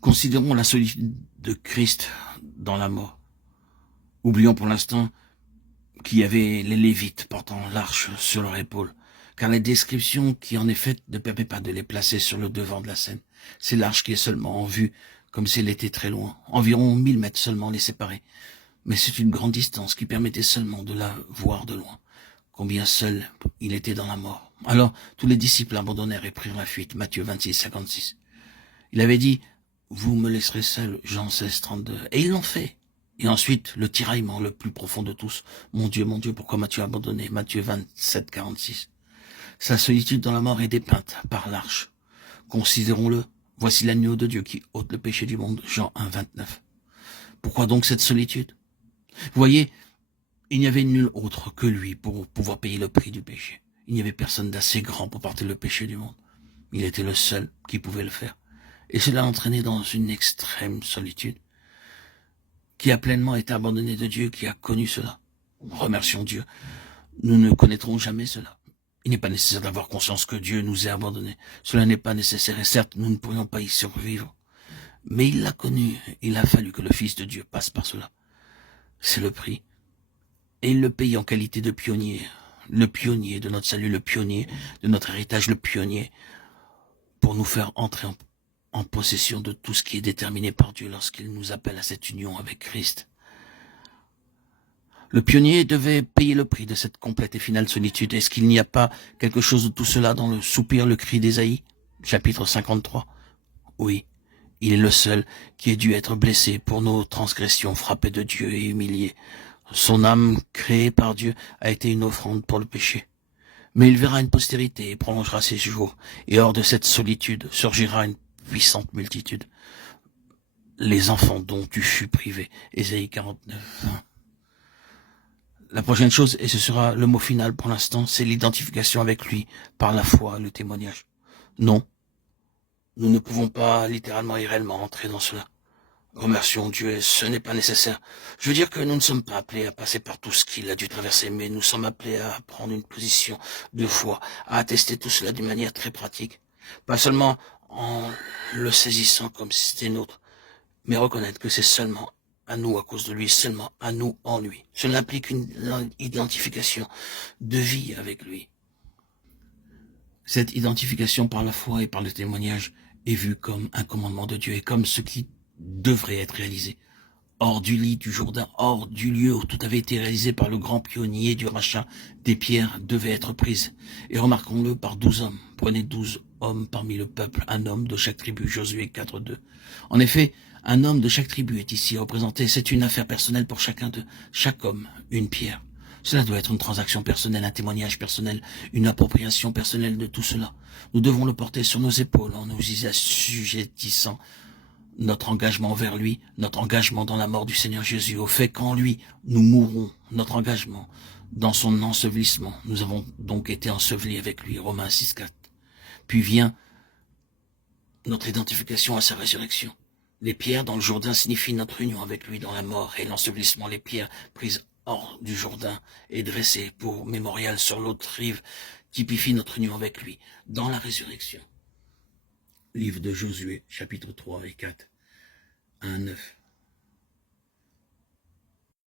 Considérons la solitude de Christ dans la mort. Oublions pour l'instant qu'il y avait les Lévites portant l'arche sur leur épaule, car les descriptions qui en est faites ne permettent pas de les placer sur le devant de la scène. C'est l'arche qui est seulement en vue, comme si elle était très loin, environ 1000 mètres seulement les séparer. Mais c'est une grande distance qui permettait seulement de la voir de loin. Combien seul il était dans la mort. Alors tous les disciples abandonnèrent et prirent la fuite. Matthieu 26, 56. Il avait dit, vous me laisserez seul, Jean 16, 32. Et ils l'ont fait. Et ensuite, le tiraillement le plus profond de tous. Mon Dieu, pourquoi m'as-tu abandonné? Matthieu 27, 46. Sa solitude dans la mort est dépeinte par l'arche. Considérons-le. Voici l'agneau de Dieu qui ôte le péché du monde. Jean 1, 29. Pourquoi donc cette solitude? Vous voyez, il n'y avait nul autre que lui pour pouvoir payer le prix du péché. Il n'y avait personne d'assez grand pour porter le péché du monde. Il était le seul qui pouvait le faire. Et cela l'entraînait dans une extrême solitude. Qui a pleinement été abandonné de Dieu, qui a connu cela. Remercions Dieu. Nous ne connaîtrons jamais cela. Il n'est pas nécessaire d'avoir conscience que Dieu nous ait abandonnés. Cela n'est pas nécessaire et certes, nous ne pourrions pas y survivre. Mais il l'a connu. Il a fallu que le Fils de Dieu passe par cela. C'est le prix. Et il le paye en qualité de pionnier. Le pionnier de notre salut, le pionnier de notre héritage, le pionnier pour nous faire entrer en possession de tout ce qui est déterminé par Dieu lorsqu'il nous appelle à cette union avec Christ. Le pionnier devait payer le prix de cette complète et finale solitude. Est-ce qu'il n'y a pas quelque chose de tout cela dans le soupir, le cri d'Ésaïe, chapitre 53? Oui, il est le seul qui ait dû être blessé pour nos transgressions, frappé de Dieu et humilié. Son âme, créée par Dieu, a été une offrande pour le péché. Mais il verra une postérité et prolongera ses jours. Et hors de cette solitude surgira une puissante multitude. Les enfants dont tu fus privé. Ésaïe 49. La prochaine chose, et ce sera le mot final pour l'instant, c'est l'identification avec lui par la foi et le témoignage. Non, nous ne pouvons pas littéralement et réellement entrer dans cela. Remercions Dieu, et ce n'est pas nécessaire. Je veux dire que nous ne sommes pas appelés à passer par tout ce qu'il a dû traverser, mais nous sommes appelés à prendre une position de foi, à attester tout cela d'une manière très pratique. Pas seulement en le saisissant comme si c'était nôtre, mais reconnaître que c'est seulement à nous à cause de lui, seulement à nous en lui. Cela implique une identification de vie avec lui. Cette identification par la foi et par le témoignage est vue comme un commandement de Dieu et comme ce qui devrait être réalisé. Hors du lit du Jourdain, hors du lieu où tout avait été réalisé par le grand pionnier du rachat, des pierres devaient être prises. Et remarquons-le par 12 hommes. Prenez 12 hommes parmi le peuple, un homme de chaque tribu, Josué 4:2. En effet, un homme de chaque tribu est ici représenté. C'est une affaire personnelle pour chaque homme, une pierre. Cela doit être une transaction personnelle, un témoignage personnel, une appropriation personnelle de tout cela. Nous devons le porter sur nos épaules en nous y assujettissant notre engagement envers lui, notre engagement dans la mort du Seigneur Jésus, au fait qu'en lui, nous mourrons, notre engagement dans son ensevelissement. Nous avons donc été ensevelis avec lui, Romains 6:4. Puis vient notre identification à sa résurrection. Les pierres dans le Jourdain signifient notre union avec lui dans la mort et l'ensevelissement. Les pierres prises hors du Jourdain et dressées pour mémorial sur l'autre rive typifient notre union avec lui dans la résurrection. Livre de Josué, chapitre 3 et 4, 1, 9.